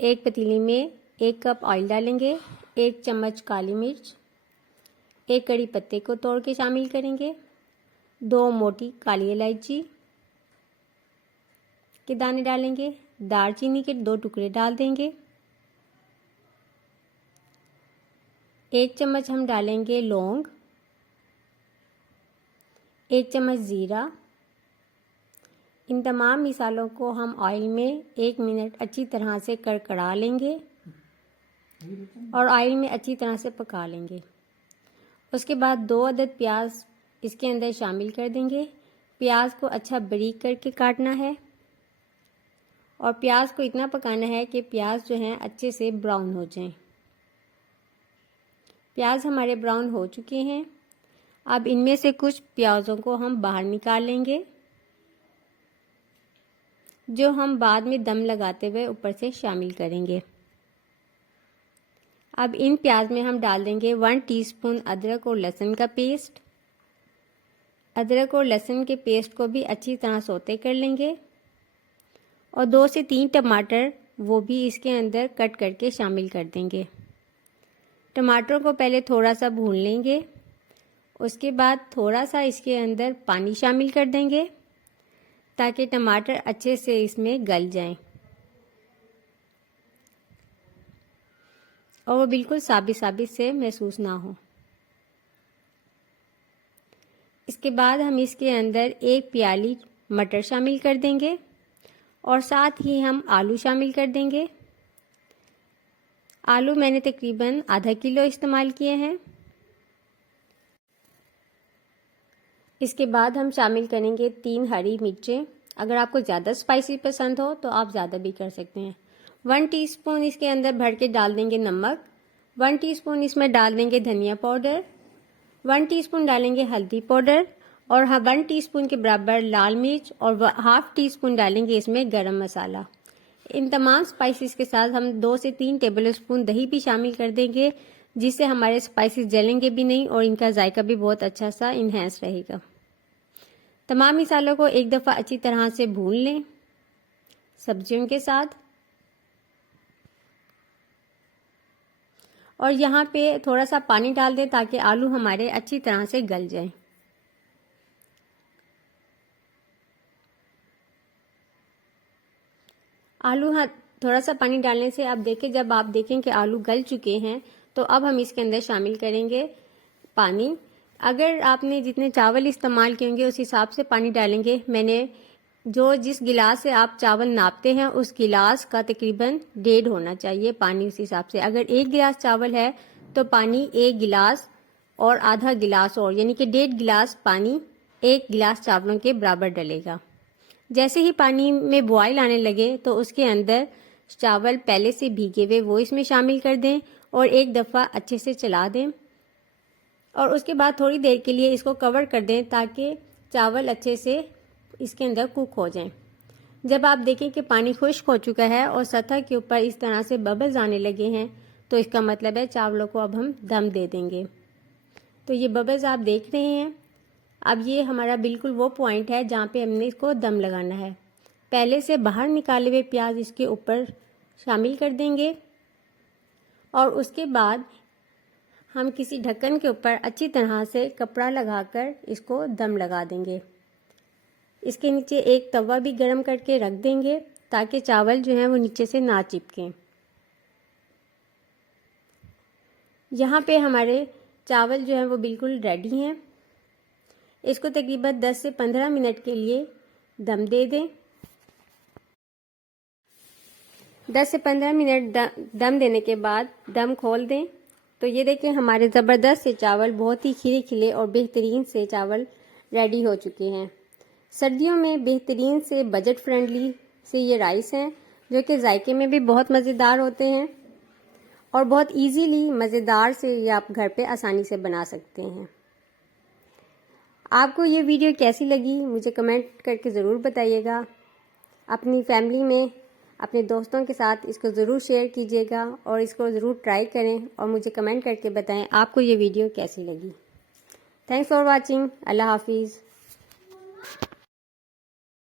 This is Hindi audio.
एक पतीली में 1 कप ऑयल डालेंगे, 1 चम्मच काली मिर्च, 1 कड़ी पत्ते को तोड़ के शामिल करेंगे, 2 मोटी काली इलायची के दाने डालेंगे, दालचीनी के 2 टुकड़े डाल देंगे, 1 चम्मच हम डालेंगे लौंग, 1 चम्मच ज़ीरा। इन तमाम मिसालों को हम ऑयल में 1 मिनट अच्छी तरह से कड़कड़ा लेंगे और ऑयल में अच्छी तरह से पका लेंगे। उसके बाद 2 अदद प्याज इसके अंदर शामिल कर देंगे। प्याज को अच्छा बारीक करके काटना है और प्याज को इतना पकाना है कि प्याज जो हैं अच्छे से ब्राउन हो जाएं। प्याज हमारे ब्राउन हो चुके हैं। अब इनमें से कुछ प्याज़ों को हम बाहर निकाल लेंगे, जो हम बाद में दम लगाते हुए ऊपर से शामिल करेंगे। अब इन प्याज में हम डाल देंगे 1 टीस्पून अदरक और लहसुन का पेस्ट। अदरक और लहसुन के पेस्ट को भी अच्छी तरह सौते कर लेंगे और 2 से 3 टमाटर वो भी इसके अंदर कट करके शामिल कर देंगे। टमाटरों को पहले थोड़ा सा भून लेंगे, उसके बाद थोड़ा सा इसके अंदर पानी शामिल कर देंगे ताकि टमाटर अच्छे से इसमें गल जाएं और वो बिल्कुल साबित साबित से महसूस ना हो। इसके बाद हम इसके अंदर 1 प्याली मटर शामिल कर देंगे और साथ ही हम आलू शामिल कर देंगे। आलू मैंने तकरीबन आधा किलो इस्तेमाल किए हैं। इसके बाद हम शामिल करेंगे 3 हरी मिर्चें। अगर आपको ज़्यादा स्पाइसी पसंद हो तो आप ज़्यादा भी कर सकते हैं। 1 टीस्पून इसके अंदर भर के डाल देंगे नमक, 1 टीस्पून इसमें डाल देंगे धनिया पाउडर, 1 टीस्पून डालेंगे हल्दी पाउडर और 1 टीस्पून के बराबर लाल मिर्च और ½ टीस्पून डालेंगे इसमें गरम मसाला। इन तमाम स्पाइसेस के साथ हम 2 से 3 टेबल स्पून दही भी शामिल कर देंगे, जिससे हमारे स्पाइसेस जलेंगे भी नहीं और इनका जायका भी बहुत अच्छा सा इन्हेंस रहेगा। तमाम मिसालों को एक दफ़ा अच्छी तरह से भून लें सब्जियों के साथ और यहाँ पे थोड़ा सा पानी डाल दें ताकि आलू हमारे अच्छी तरह से गल जाएं। आलू थोड़ा सा पानी डालने से आप देखें, जब आप देखें कि आलू गल चुके हैं तो अब हम इसके अंदर शामिल करेंगे पानी। अगर आपने जितने चावल इस्तेमाल किए होंगे उस हिसाब से पानी डालेंगे। मैंने जिस गिलास से आप चावल नापते हैं उस गिलास का तकरीबन 1.5 होना चाहिए पानी, उस हिसाब से। अगर 1 गिलास चावल है तो पानी 1 गिलास और आधा गिलास और, यानी कि 1.5 गिलास पानी 1 गिलास चावलों के बराबर डलेगा। जैसे ही पानी में बॉयल आने लगे तो उसके अंदर चावल पहले से भीगे हुए वो इसमें शामिल कर दें और एक दफ़ा अच्छे से चला दें और उसके बाद थोड़ी देर के लिए इसको कवर कर दें ताकि चावल अच्छे से इसके अंदर कुक हो जाएं। जब आप देखें कि पानी खुश्क हो चुका है और सतह के ऊपर इस तरह से बबल्स आने लगे हैं तो इसका मतलब है चावलों को अब हम दम दे देंगे। तो ये बबल्स आप देख रहे हैं। अब ये हमारा बिल्कुल वो पॉइंट है जहाँ पे हमने इसको दम लगाना है। पहले से बाहर निकाले हुए प्याज इसके ऊपर शामिल कर देंगे और उसके बाद हम किसी ढक्कन के ऊपर अच्छी तरह से कपड़ा लगाकर इसको दम लगा देंगे। इसके नीचे एक तवा भी गर्म करके रख देंगे ताकि चावल जो हैं वो नीचे से ना चिपकें। यहाँ पे हमारे चावल जो हैं वो बिल्कुल रेडी हैं। इसको तकरीबन 10 से 15 मिनट के लिए दम दे दें। 10 से 15 मिनट दम देने के बाद दम खोल दें तो ये देखें हमारे ज़बरदस्त से चावल बहुत ही खिले खिले और बेहतरीन से चावल रेडी हो चुके हैं। सर्दियों में बेहतरीन से बजट फ्रेंडली से ये राइस हैं जो कि जायके में भी बहुत मज़ेदार होते हैं और बहुत इजीली मज़ेदार से ये आप घर पे आसानी से बना सकते हैं। आपको ये वीडियो कैसी लगी मुझे कमेंट करके ज़रूर बताइएगा। अपनी फैमिली में अपने दोस्तों के साथ इसको ज़रूर शेयर कीजिएगा और इसको ज़रूर ट्राई करें और मुझे कमेंट करके बताएं आपको ये वीडियो कैसी लगी। Thanks for watching. अल्लाह हाफिज़।